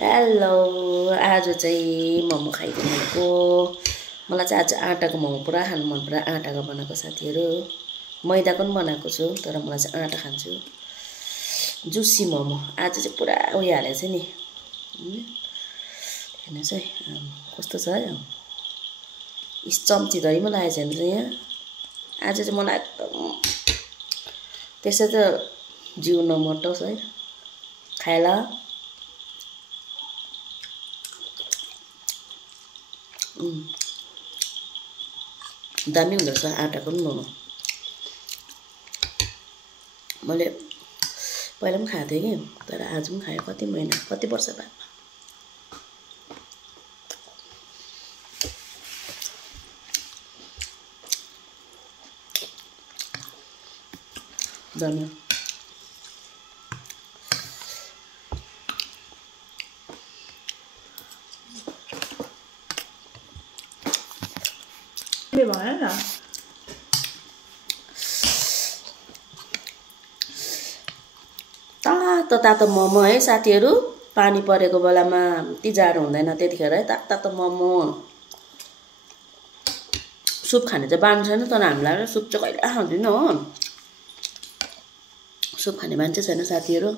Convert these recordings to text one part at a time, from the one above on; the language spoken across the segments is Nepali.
हेलो आज चाहिँ मोमो खाइदिनुको मलाई चाहिँ आज आँटाको मोमो पुरा खानु मन पर्छ। आँटाको बनाएको साथीहरू मैदाको पनि बनाएको छु तर मलाई चाहिँ आँटा खान्छु। जुसी मोमो आज चाहिँ पुरा उयो हालेको छ नि हेर्नुहोस् है कस्तो छ है। चम्ची धरि पनि लागेको छैन यहाँ। आज चाहिँ मलाई एकदम त्यसै त जिउ नमोटोस् है खाएला। दामी हुँदो रहेछ आँटाको पनि मोमो। मैले पहिला पनि खाएको थिएँ कि तर आज पनि खाएँ कति महिना कति वर्ष बाद। दामी भएन न तातो तातो मोमो है साथीहरू। पानी परेको बेलामा यति जाडो हुँदैन त्यतिखेर है तातो तातो मोमो। सुप खाने चाहिँ बानी छैन तर हामीलाई सुप चाहिँ कहिले खाँदैन हो। सुप खाने मान्छे छैन साथीहरू।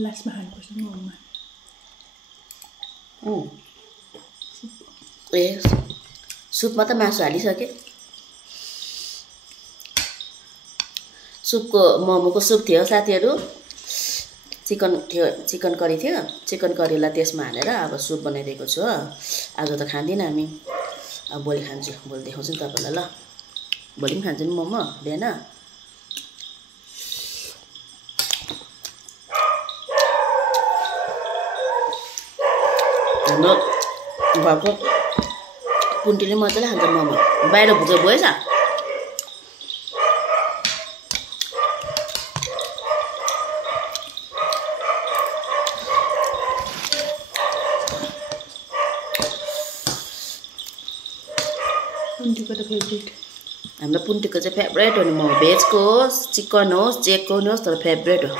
लास्टमा खानुपर्छ मोमोमा। ए सुपमा त मासु हालिसकेँ। सुपको मोमोको सुप थियो साथीहरू। चिकन थियो, चिकन करी थियो। चिकन करीलाई त्यसमा हालेर अब सुप बनाइदिएको छु। आज त खाँदिनँ हामी, अब भोलि खान्छु। भोलि देखाउँछु नि तपाईँलाई ल। भोलि पनि खान्छु नि मोमो बिहान। हाम्रो घरको पुन्टीले मजाले खान्छ मोमो। बाहिर भुजा भएछ। पुन्टीको त फेभरेट। हाम्रो पुन्टीको चाहिँ फेभरेट हो नि मोमो। भेजको होस् चिकन होस् जेको नि होस् तर फेभरेट हो।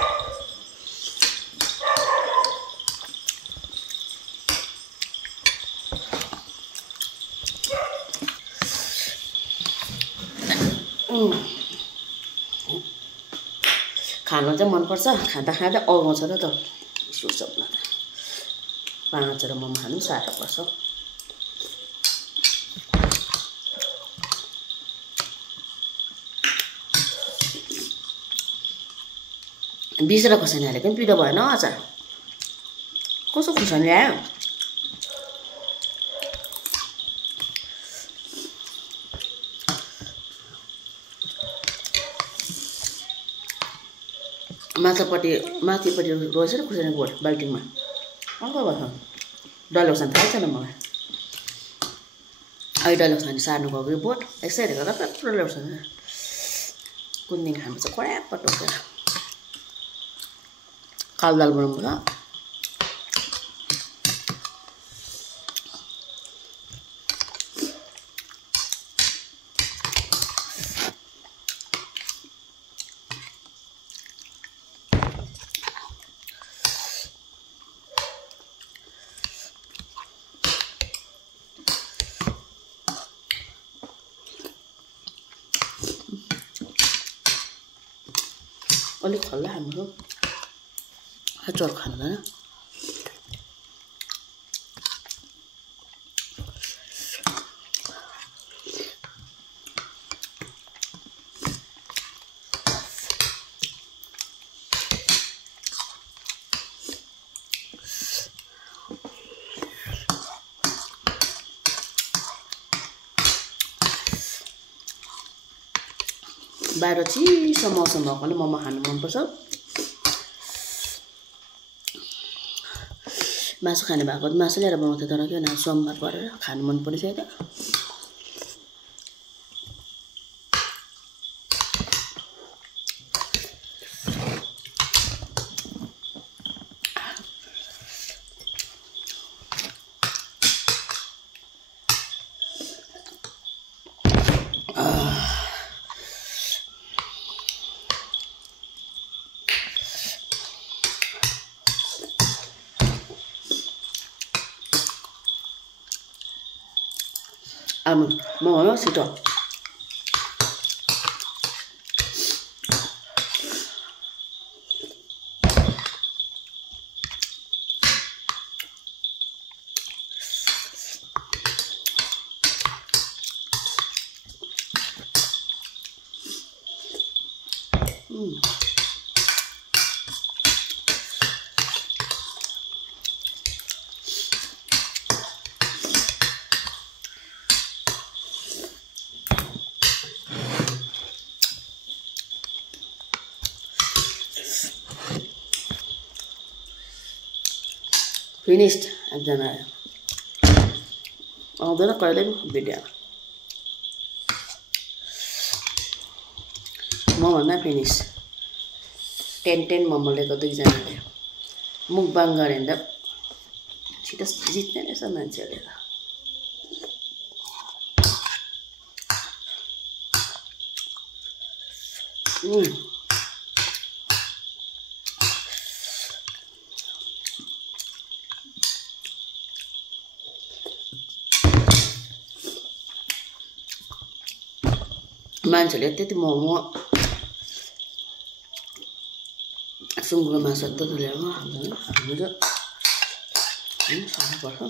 खानु चाहिँ मनपर्छ, खाँदा खाँदा अगाउँछ र त सुसप्न त। 5 मोमो खानु साह्रो पर्छ। बिस र खोर्सानी हालेको पनि पिरो भएन अचार। कस्तो खोर्सानी ल्यायो? माथिपट्टि रहेछ र खुर्सानी बोट बाल्टिङमा। अर्को भयो डल्ले खोर्सानी थाहा छैन मलाई। अहिले डल्ले खोर्सानी सार्नु गएको बोट यसै हेरेको त डल्ले खोर्सानी कुन दिन खानु चाहिँ कडा टोकेर कालो दाल बनाउनु पर्छ। अलिक खल्ला हाम्रो अचार खाँदैन। बाहिर चिसो मौसम भएकोले मोमो खानु मनपर्छ। मासु खाने भएको मासु ल्याएर बनाउँथ्यो तर के भने सोमबार परेर खानु मन परिसक्यो। म छिटो फिनिस्ड एकजना आउँदैन कहिले पनि भिडियो म भन्दा फिनिस 10 मोमो लिएको दुईजनाले मुखबाङ गरे भने त छिटो जित्ने रहेछ मान्छेहरूले त मान्छेले त्यति मोमो सुँगुरको मासु त ल्याउनु हाम्रो साह्रो पर्छ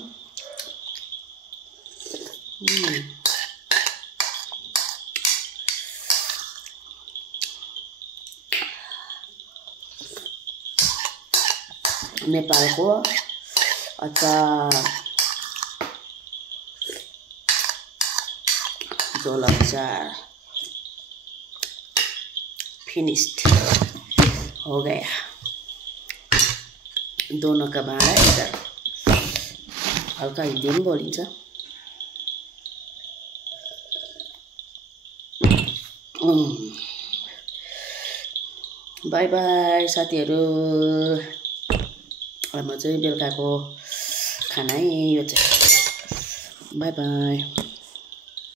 नेपालको अचार झोल अचार फिनिश्ड हो गया दोनों का भाँडा इधर हल्का हिन्दी पनि बोलिन्छ बाई बाई साथीहरू म चाहिँ बेलुकाको खाना यो चाहिँ बाई बाई